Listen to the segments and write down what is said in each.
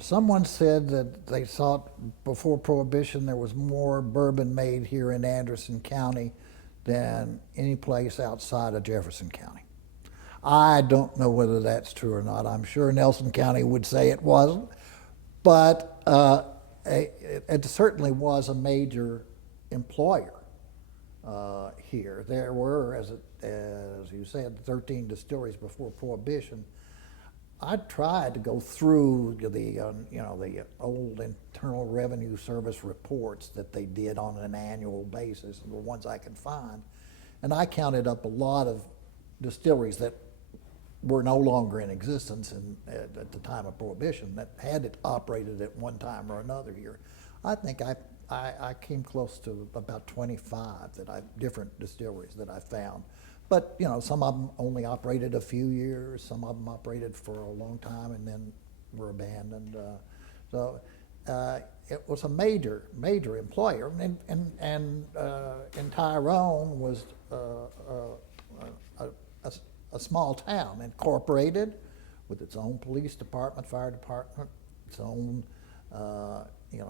someone said that they thought before Prohibition there was more bourbon made here in Anderson County than any place outside of Jefferson County. I don't know whether that's true or not. I'm sure Nelson County would say it wasn't, but it certainly was a major employer here. There were, as you said, 13 distilleries before Prohibition. I tried to go through the old Internal Revenue Service reports that they did on an annual basis, the ones I could find, and I counted up a lot of distilleries that were no longer in existence at the time of Prohibition that had it operated at one time or another here. I think I came close to about 25 different distilleries that I found. But some of them only operated a few years, some of them operated for a long time and then were abandoned. So it was a major employer, and Tyrone was a small town, incorporated with its own police department, fire department, its own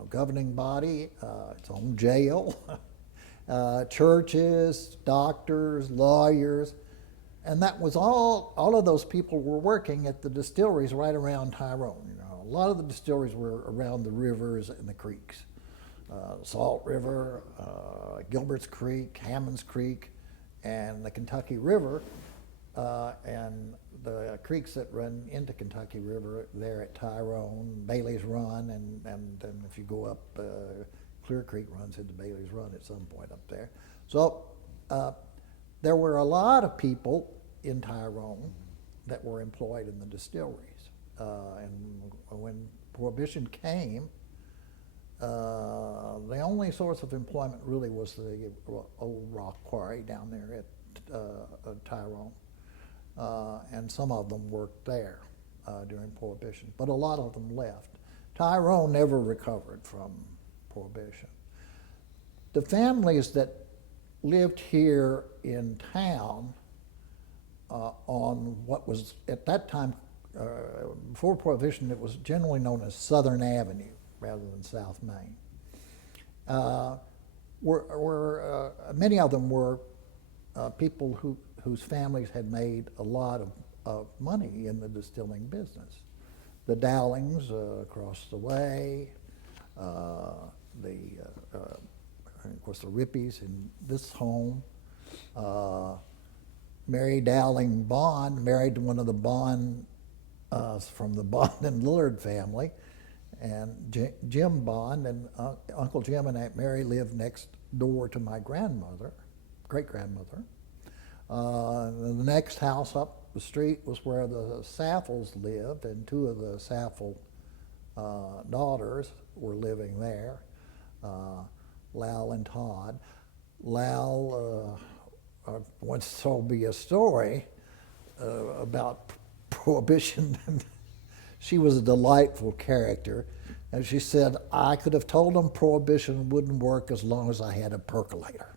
governing body, its own jail. Churches, doctors, lawyers, and that was all of those people were working at the distilleries right around Tyrone. A lot of the distilleries were around the rivers and the creeks. Salt River, Gilbert's Creek, Hammond's Creek, and the Kentucky River, and the creeks that run into Kentucky River there at Tyrone, Bailey's Run, and if you go up Clear Creek runs into Bailey's Run at some point up there. So there were a lot of people in Tyrone that were employed in the distilleries. And when Prohibition came, the only source of employment really was the old rock quarry down there at Tyrone. And some of them worked there during Prohibition, but a lot of them left. Tyrone never recovered from Prohibition. The families that lived here in town on what was at that time, before Prohibition, it was generally known as Southern Avenue rather than South Main. Many of them were people whose families had made a lot of money in the distilling business. The Dowlings across the way, and of course the Rippies in this home. Mary Dowling Bond married to one of the Bond from the Bond and Lillard family, and Jim Bond and Uncle Jim and Aunt Mary lived next door to my grandmother, great-grandmother. The next house up the street was where the Saffels lived, and two of the Saffel daughters were living there, Lal and Todd. Lal once told me a story about Prohibition. She was a delightful character, and she said, I could have told them Prohibition wouldn't work as long as I had a percolator.